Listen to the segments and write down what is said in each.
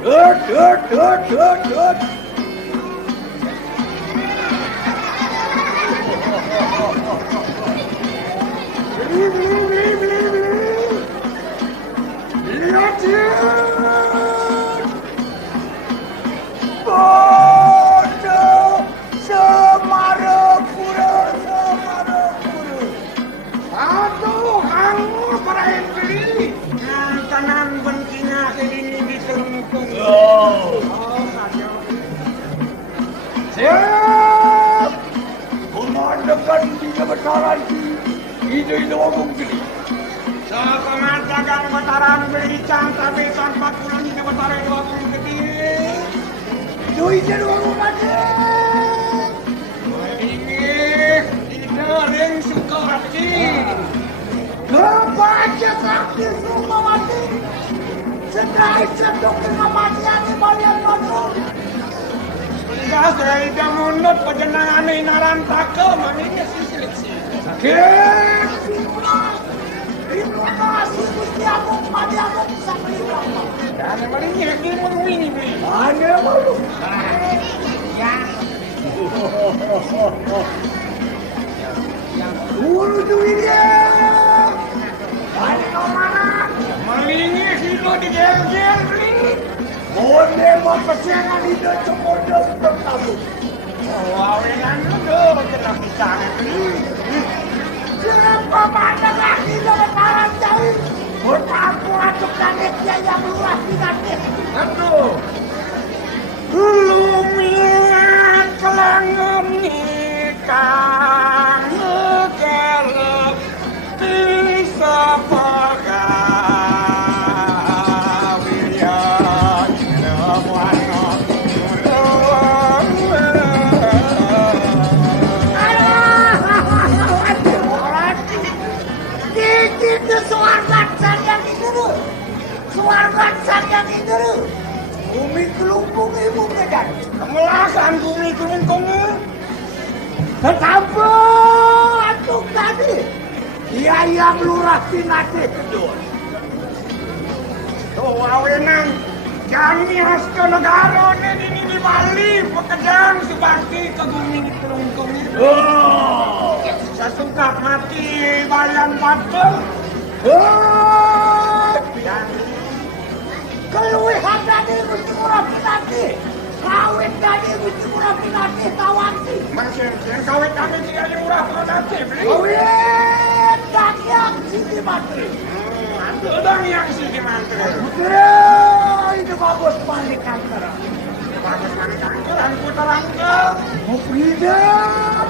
Dut. Lihat bodoh Semarapura. Aduh, hangur para beli. Kanan bencinya ini diselungkung. Siap. Komandan tiga betaran ide omong beli. Sekomandan betaran beli tapi tanpa pulang tiga betaran omong gede. Itu ide omong mati. Ini ring suka hati. Kebaca sakti semua mati. Sedai sedok kematian di balian masuk. Saya ida munut penjenengan inaran take manehnya seleksi. Sakit. Terima kasih Gusti Agung Padi Agung sampai berapa. Dan manehnya iki mun ini beli. Ane malu. Ya. Dulu dia. Ayo mana? Malingi silo di gel-gel beli. Boleh mempersiapkan ide comodo bertamu. Awenan dulu kena pisang beli. Siapa mana lagi dalam parang jauh? Berpaku atuk kaget yang luas dinanti. Aduh. Lumiat kelangem nikah ngegelep bisa Suarga yang itu bumi kelungkung ibu kedan kemelasan bumi kelungkung tetapa atuk tadi dia yang lurah pinati kedua tuh awenan kami harus ke negara ini di Bali pekerjaan sebangki ke bumi kelungkung itu sesuka mati bayan batal dan keluhan dari Gusti Murah Pinati kawin dari Gusti Murah Pinati kawanti masih kawin dari Gusti Murah Pinati kawin dari yang Siti Mantri ambil dong yang Siti Mantri itu bagus balik kantor bagus balik kantor aku terangkan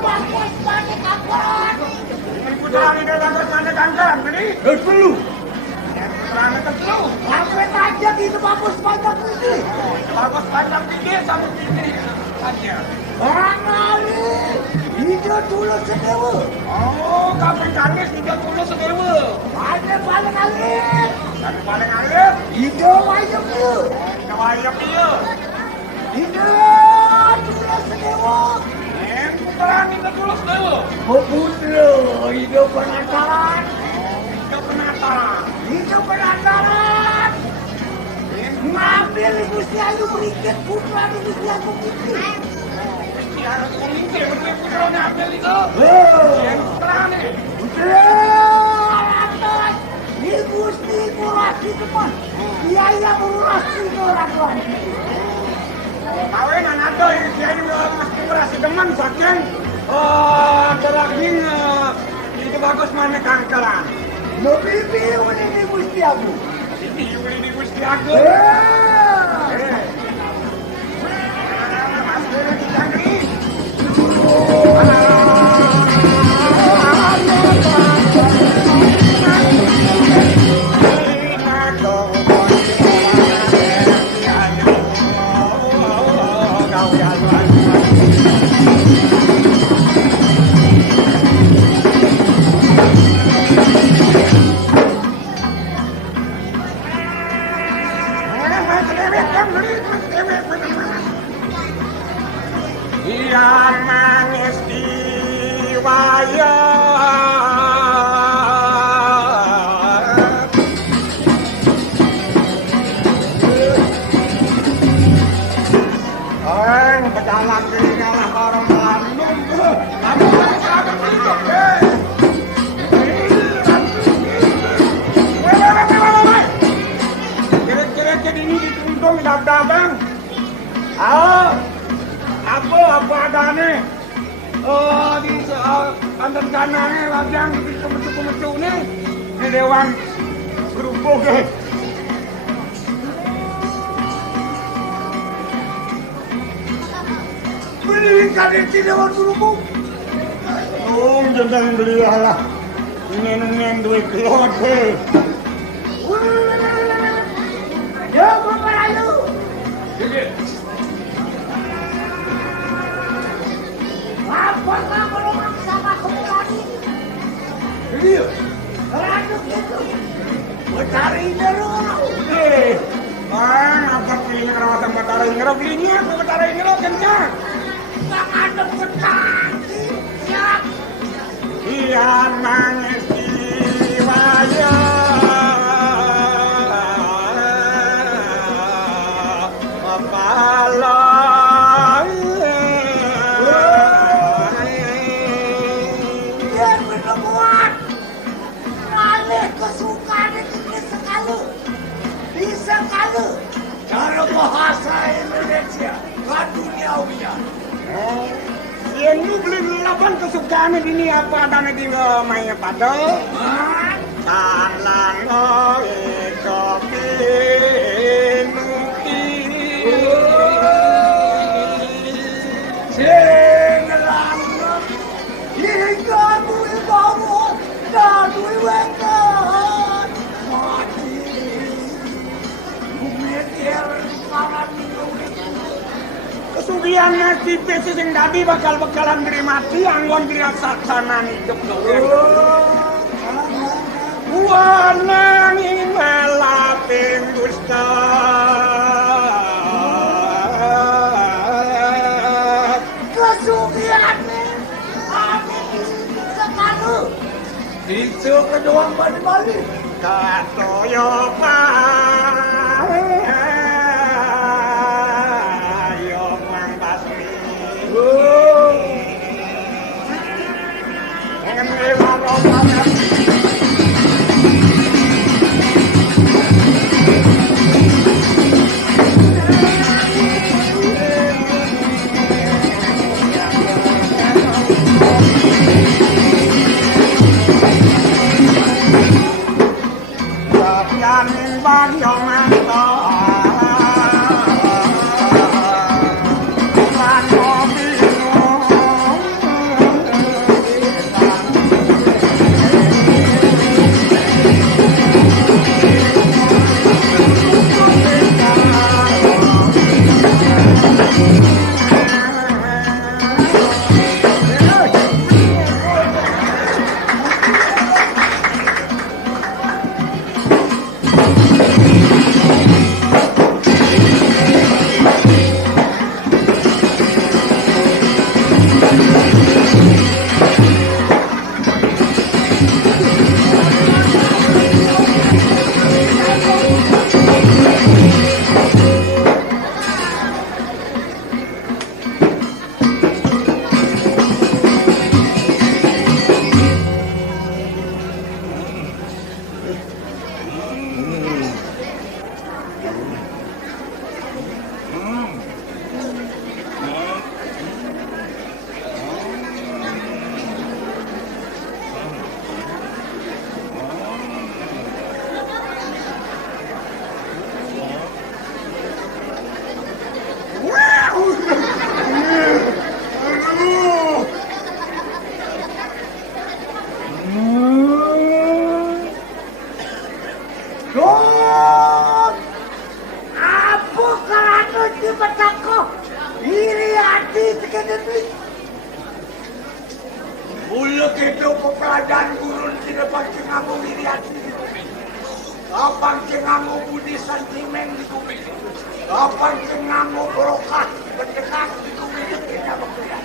bagus balik kantor putaran ini bagus balik kantor jadi perlu Rana kecil, sampai aja di bagus panjang tinggi. Bagus panjang tinggi sama tinggi aja. Orang kali, hijau dulu sedewa. Oh, kapan kali hijau dulu sedewa? Ada paling alir. Ada paling alir? Hijau ayam dia. Hijau ayam dia. Hijau dulu sedewa. Putaran hijau dulu sedewa. Oh putra, hijau penataran. Hidup penandaran ngambil Gusti Ayu berikan putra di Gusti Ayu berikan Gusti Ayu berikan putra ngambil itu yang terang putra ini Gusti murah di depan dia yang murah di orang kawinan ada Gusti Ayu murah di depan saking teraging itu bagus mana kangkalan lebih biru ini Gusti Agung. Biru ini Gusti Agung. Biar manis di wayang alam diri ngalah orang Bandung. Ada apa itu? Kira-kira jadi ini dituntung dab-dabang. Apa adanya? Di pandan kanannya wajang di kemecu-kemecu nih. Ini dewan kerupuk ya. Beli kadet di dewan kerupuk. Jangan beli lah. Ngen duit kelot deh. Yo, bapak lalu. Apa kamu rumah sama aku tadi? Jadi, raduk itu. Mencari dulu. Apa pilih kerawatan batara ingero belinya? Aku batara ingero kencang. Gak ada petani. Siap. Iya, nangis jiwanya. Cara bahasa Indonesia ke duniawiya. Yang beli lapan kesukaan ini apa adanya di Maya Padel? Talang kopi nuki. Sengelang hingga bui bau dan bui wekan mati. Kesugihan nasi pesi sing dadi bakalan diri mati anggon diri saksana hidup wananging melaping dusta kesugihan sekalu itu kedoang balik katoyo Mulut itu pepelajaran gurun tidak pakai ngomong iri hati. Kapan cengamu budi sentimen di bumi. Kapan cengamu berokah berdekat di bumi kita bekerja.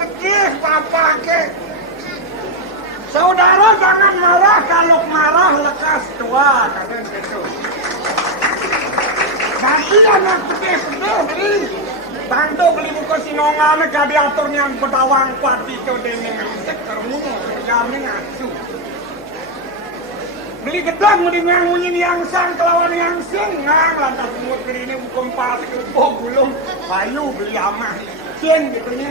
Pedih papa ke. Saudara jangan marah, kalau marah lekas tua kalian gitu. Tapi anak pedih beli. Bantu beli buku sinongan ke diatur yang pedawang pati ke dengan sekermu jamin asu. Beli gedang dengan munyin yang sang kelawan yang sengang lantas semut beli ini buku pati ke gulung payu beli amah. Cien gitu nya.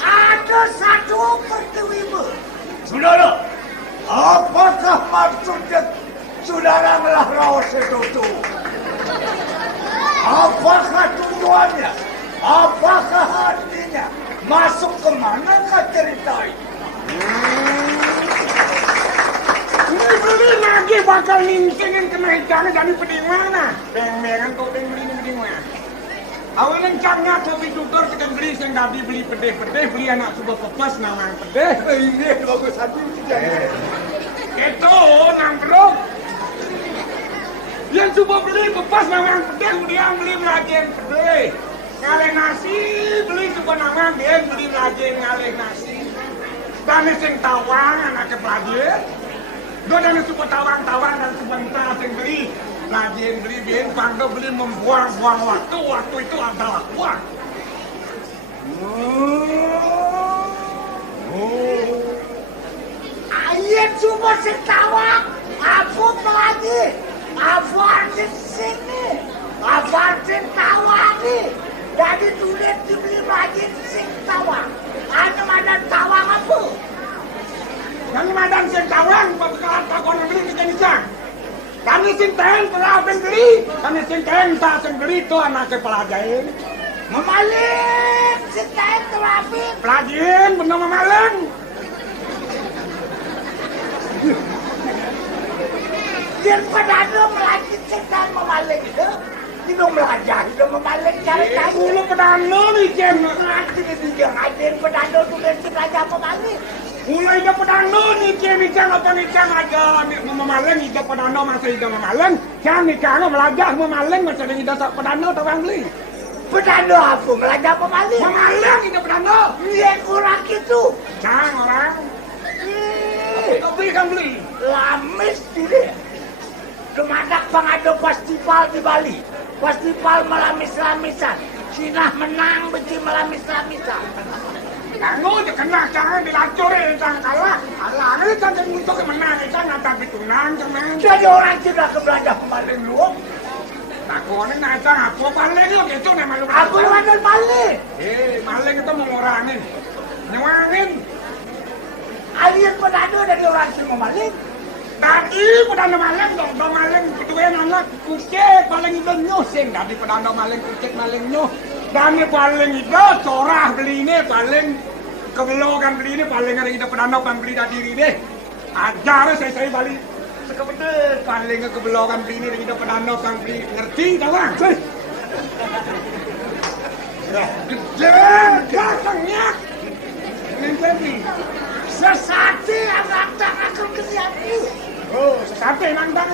Ada satu pertanyaan. Saudara, apakah maksudnya saudara melarang sesuatu? Apakah tujuannya? Apakah artinya? Masuk ke mana kah cerita ini? Ini beli lagi bakal nincingin kenaikannya dari pedimana? Beng-bengan kok beli pedimana? Awal lencangnya kopi tutor tekan beli saya nggak beli pedeh beli anak sebuah pepas namanya pedeh. Ini bagus hati Itu nang bro. Yang coba beli pepas namanya pedeh kemudian beli melajen pedeh. Ngaleh nasi beli coba namanya dia beli melajen ngaleh nasi. Dan sing tawang anak pelajen. Dua dan coba tawang dan sebentar sing beli. Lagi beli bien, pangdo beli membuang-buang waktu itu adalah uang. Ayat cuma setawang, apa lagi? Apa di sini? Apa tawang ni? Jadi tulis dibeli lagi sing tawang. Ada mana tawang apa? Yang mana sing tawang, bakal takon beli di Indonesia. Kami sinten telah beli, kami sinten tak beli itu anaknya pelajaran. Memalin, sinten telah beli. Pelajaran benar memalin. Dia pedano melagi sinten memalin itu. Dia belajar, dia memalin cari-cari. Ulu pedano nih jen. Nanti dia ngajarin pedano tu dia belajar memalin. Mulai ida pedano nih jen apa nikah aja memalin ida pedano masih ida memalin. Jangan nikah belajar memalin macam ida tak pedano tawang beli. Pedano apa? Belajar memalin. Memalin ida pedano. Dia kurang itu. Jangan orang. Tapi kan beli. Lamis dia. Kemadak pengadu festival di Bali. Festival melamis-lamisan. Cina menang benci melamis-lamisan. Kamu je kena jangan dilacurin jangan kalah. Kalah ni jangan untuk menang jangan tapi tunang jangan. Jadi orang sudah ke Belanda kemarin lu. Aku ni nak apa paling lu gitu ni malu. Aku ada maling. Maling itu mengurangin. Nyuangin. Alias pedano dari orang semua maling. Tadi pedano maling dong, maling kedua anak kucek paling itu nyusing dari pedano maling kucek maling nyuh. Dan paling itu corah beli ini paling kebelogan beli ini paling ada kita pedano pang beli dari diri deh. Ajar saya balik sekebener paling kebelogan beli ini kita pedano pang beli ngerti tak bang? Gede datangnya. Ini Sesati yang datang aku kesiati. oh, sesate nandang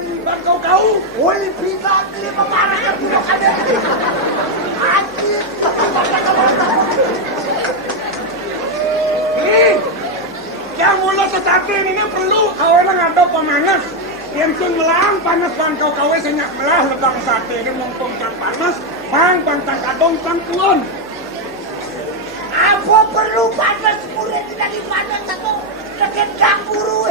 kau. Oleh pita beli memarah ke budak ada. Anjir. Yang mula sesate ini perlu kau orang ada pemanas. Yang melang panas pan kau senyak melah lebang sate ini mumpung kan panas. Bang pantang kadong sang kulon. Apa perlu panas murid tidak dipanas aku kegendang buru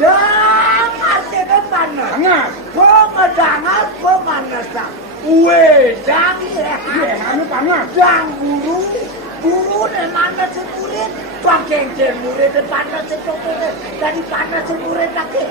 dan artinya panas Panas. pemedangan pemanasan wedang ya Anu panas. dang buru dan mana si murid pakai murid dan panas si murid dari panas si murid lagi